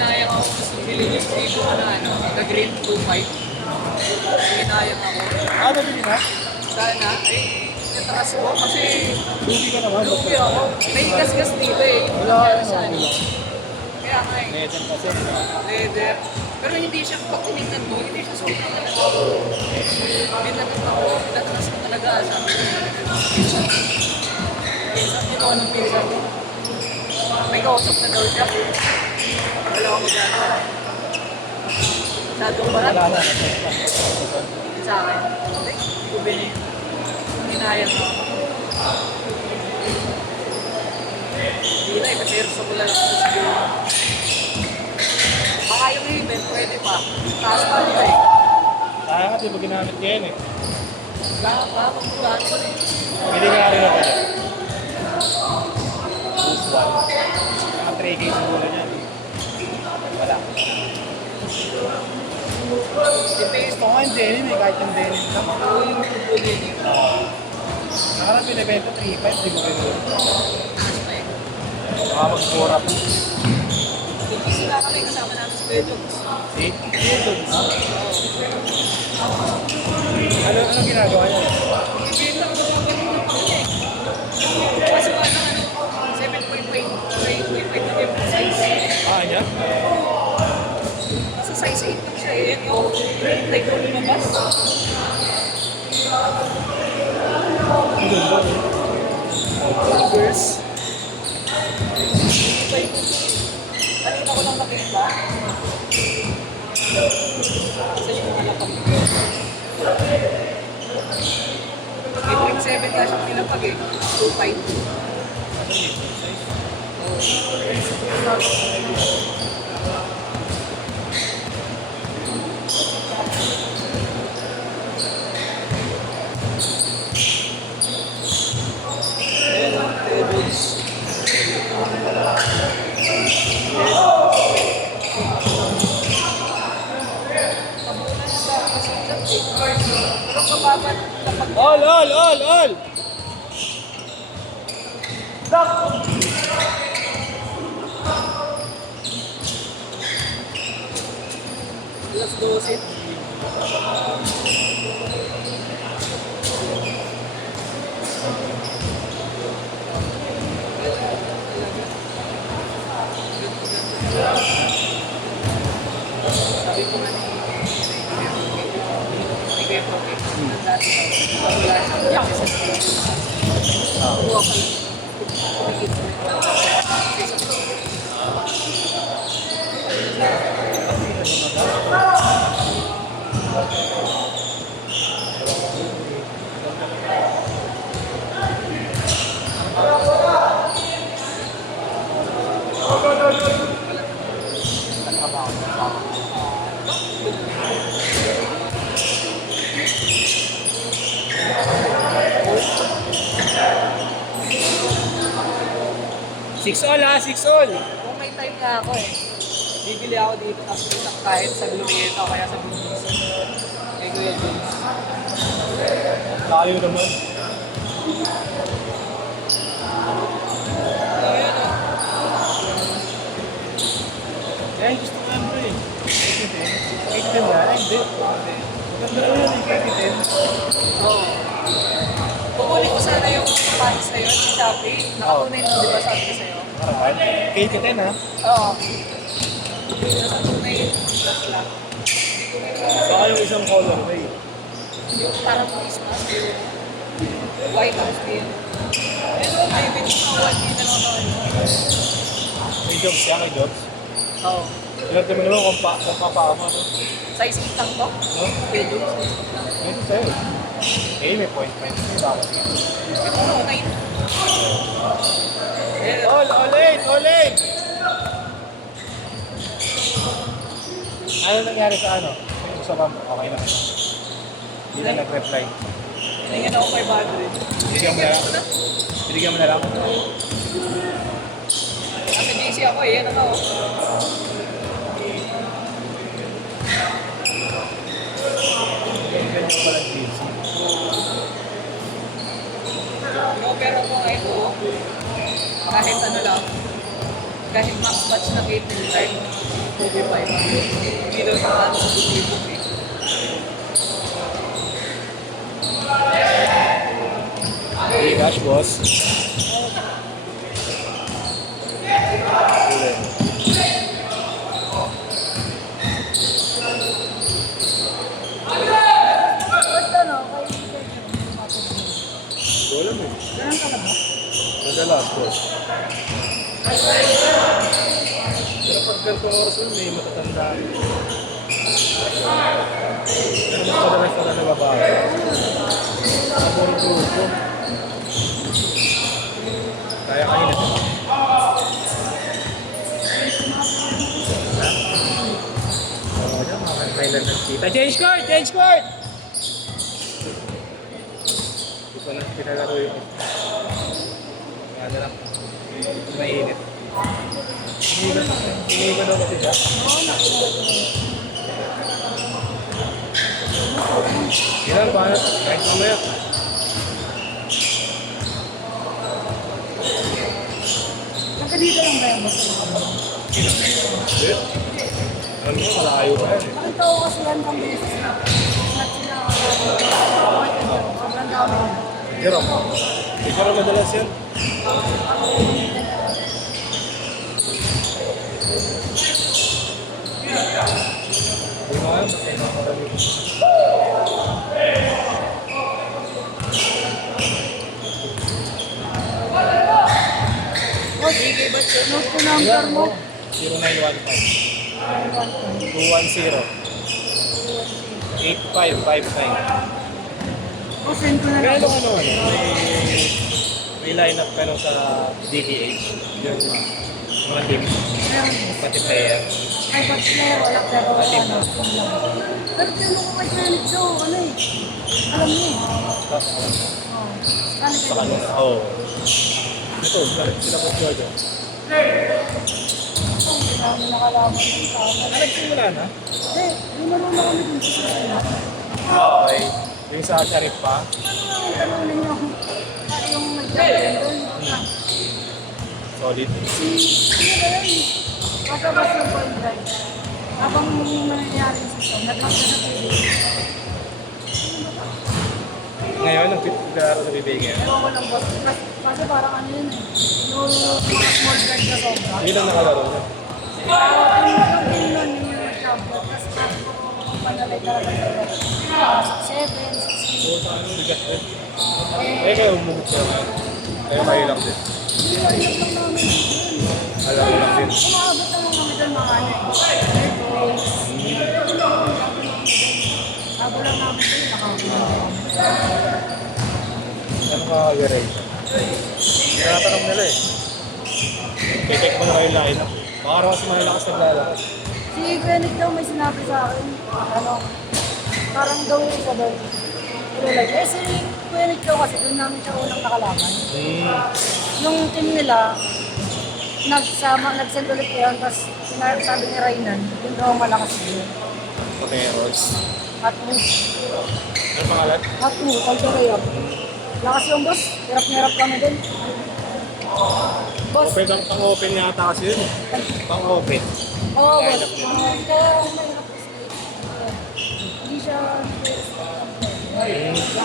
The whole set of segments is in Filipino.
hinayang ako gusto bilhin yung tipo ko na ano, the Green 2.5. Hinayang ako. Ah, nabili na? Sana, ay natras ko kasi Hindi ka naman. lugi ako. May gas-gas dito eh. Wala ka Sa naman. ano. Kaya nga eh, Letter kasi. leather. Pero hindi siya, pag tinignan mo, hindi siya sobrang talaga. Binagat ako, natras ko talaga. Sabi ko, pinsan. Pinsan, yun ako ng pinsan. May kausap na daw siya. Wala ako magagawa. Masyadong barat. Wala na. Sa akin. Hindi ko binili. Hinayang ako. Hindi na, ipapirso ko lang. Baka yung event, pwede pa. Taas pa nila eh. Kaya nga, di ba ginamit niya yun eh. Baka magpulaan ko eh. Hindi nga rin na pala. Boost 1. Mga 3K siguro niya. Wala. Depende. Gusto ko nga yung denim eh, kahit yung denim lang. Oo, yung tutuloy niyo. Nakarang pinibenta 3.5, di mo kinuha. Taas pa eh. Baka mag-4 up. Hindi sila kami kasama namin sa Bejogs. Eh, dito. Ano ginagawa niya? Ibigay lang ko lang ng kanya eh. Kasi ano, 7.5 na yung size. Ah, niya? Sa size 8 lang siya eh. Yung like kung lumabas. Converse. Kanina ko lang nakita. Kasi hindi ko malapag. 8.7 ka siyang pinapag eh. 2.5. Pero mababa kapag All! alas 12. Sabi ko nga ni Kuya Proke, dati wala siya. Kuha ko lang. Six all ha, 6 all! Kung may time nga ako eh, bibili ako dito tapos itak kahit sa Glorieta o kaya sa Bugis. Kay Kuya James. Layo naman. Ayun o. Kaya gusto ko yan bro eh. 810 na? Hindi. Maganda rin yun eh, 810. Oo. Kukunin ko sana yung pants na yun, si Shopee. Nakakunin mo, di ba sabi ko sa'yo? Parang 810 ha? Oo. May plus lang. Baka yung isang colorway. Yung parang Christmas, yung white house din. Ayun o, may bitch na white din na lang ako. May jobs siya, may jobs. Oo. Ilan naman naman kung papaama no? Size 8 lang to? No? Pwede. Ito sa'yo. Eh, may point. Bakit? Ito na, okay na. All 8! Ano nangyari sa ano? Yung usapan mo, okay na. Hindi na nag-reply. Hiningin ako kay Badrin. Binigyan mo na lang. Binigyan mo na lang. Kasi busy ako eh, ano ako. Ganyan yung palang busy. No, pero kung ito, kahit ano lang, kahit max match na game ng time, 2v5. Hindi daw sa ano sa butibok eh. Hey, cash, boss. Basta no, kay Wala mo. ganun ka na ba? Madalas, boss. Pero pag ganitong oras yun, may matatanda. Pero mas madalas na na babae. Puro grupo. Kaya kayo na. Oo, dyan, makakailan ng kita. Change court! Change court! Hindi ko na pinalaro yun. Ano lang. Mainit. Iniiba daw kasi siya. Ilan ba? Kahit mamaya. Nasa dito lang ba yung basta mo? Hindi. Ano mo, malayo pa yan eh. Nakita ko kasi yan kang beses na. Snatch sila ako. Sobrang dami na. Jerome. Ikaw na madalas yan. Hindi mo alam, bakit nakarami. Boss, note ko number mo. 0915 210 8559. O, send ko na lang. Kaya ano, may line-up ka nung sa DPH. Yung mga team, pati player. Ay, ba't player? Wala pero ano. Pero tinanong ko kay Janet Joe, ano eh. Alam niya eh. Tapos, Oo. Ano sa kayo? kanila. Oo. Ito, sila po Georgia. Hindi namin nakalaman ng tama. Nagsimula na? Hindi marunong kami dun sa sasaya. Okay. Yung sa Sharif pa. Tanong ninyo. Yung nagjalan doon. Solid. Sino ba yun? Basta-basta yung boyfriend. Habang nangyayari sa show, nag-lock na sa TV. Ngayon, nagpitlaro sa bibigyan. Ewan ko lang boss. Kasi parang ano yun eh. Yung mga small guard na sobra. Hindi lang nakalaro na. Yung nun yung nag-champion. Tapos panalay talaga talaga. 6'7", 6'8". Oo, sa ano, bigat din. Eh, kayo umugot siya. Kaya kayo lang din. Hindi, alam lang namin yun. Alam mo lang din. Umaabot naman kami doon mga ano eh. Third place. Abot lang namin doon, nakakabot. Ano ka garay? Tinatanong nila eh. Check mo na kayo line-up. Baka raw kasi malakas naglalakad. Si Kenneth daw may sinabi sa akin, ano, parang daw yung isa doon. Like, si Kenneth daw kasi doon namin siya unang nakalaman. Yung team nila, nag-send ulit yun, tapos sabi ni Raynan, yun daw ang malakas yun. Pateros. Hot move. Ano pangalan? Hot move, Alter yun. Lakas yung boss, hirap-hirap kami din. Boss, Open ang pang-open yata kasi yun eh. Pang-open. oo boss. Kaya mahirap kasi. Hindi siya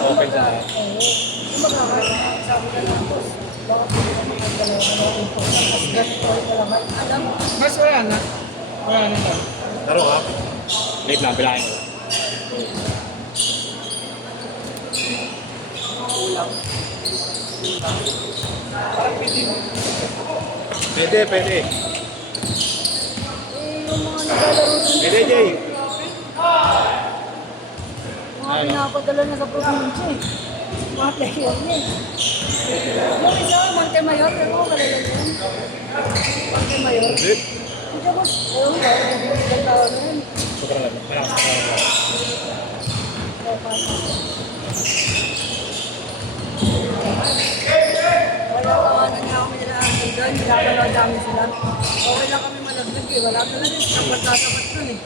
Open ka na. Kumbaga, sabi ka lang boss. Bakit hindi ka makagalaw na important? Tapos ganito rin naman. Alam mo, Mas wala na. Wala na tayo. Laro ka? Late na, bilangin ko. Pwede, pwede. eh, yung mga naglalaro dun. Pwede, Jay. Mga pinapadala na sa probinsya eh. Mga player niya eh. Yung isa, Montemayor, pero ko kalala yun. Montemayor. Hindi. Hindi boss. Ayun ba, nabibigyan tao na yun. Sobrang labi. Malakas na lang. Wala pa nga na niya kami nila doon, nilapanood namin sila. Okay lang kami malaglag eh, wala ka na rin, dapat tatapat dun eh.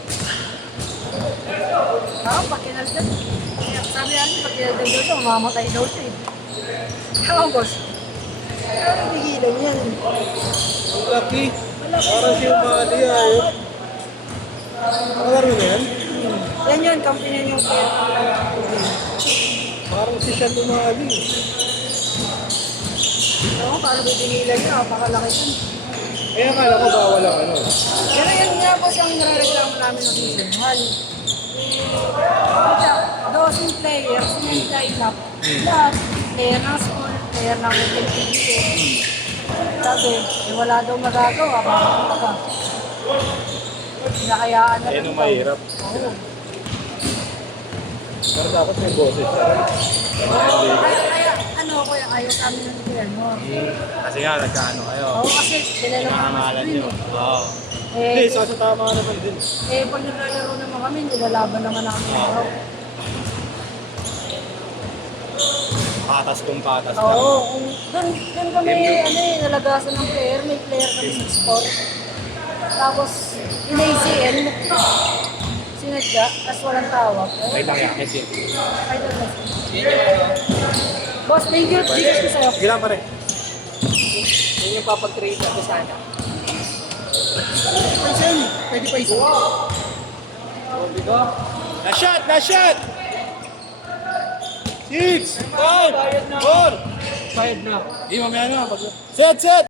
Pag kinaldan, sabi natin, pag kinaldan daw siya, mamamatay daw siya eh. Ewan boss, pero nagigilan yan. Lucky. Wala Parang si Umali ayun. Nakalaro na yan? Yan yun, kampi niya yung player. Parang si Sean Umali. Oo, paano bibinilan niya? Napakalaki yun. Kaya akala ko bawal ang ano. Pero yan nga po siyang nare-reklamo namin ng season 1. Dosing players, yung line-up. Lahat, player ng school, player ng LPBA. Sabi, wala daw magagawa, bakit ka? Nakayaan na Ayun lang ang mahirap. Oo. Pero dapat may boses siya. Kaya ano ko yung ayaw sa amin ng ano. Kasi nga, nagkaano kayo. Oo, kasi kilala mo naman Nakamahalan si nyo. Queen Oo. eh. Hindi, sa tama naman din. Pag naglalaro naman kami, nilalaban naman namin ng araw. Patas kung patas ka. Oo, doon kami nalagasan ng player, may player kami sa score. Tapos, in-ACL, sinadya, tapos walang tawag. Wait lang yan, head in. Ay, doon. Boss, thank you ko sa'yo. Sige lang pare. Yun yung papag-trade ako sana. Pwede pa isa. Na shot! Na shot! 6! 5! 4! Bayad na. Hindi, mamaya na. Set! Set!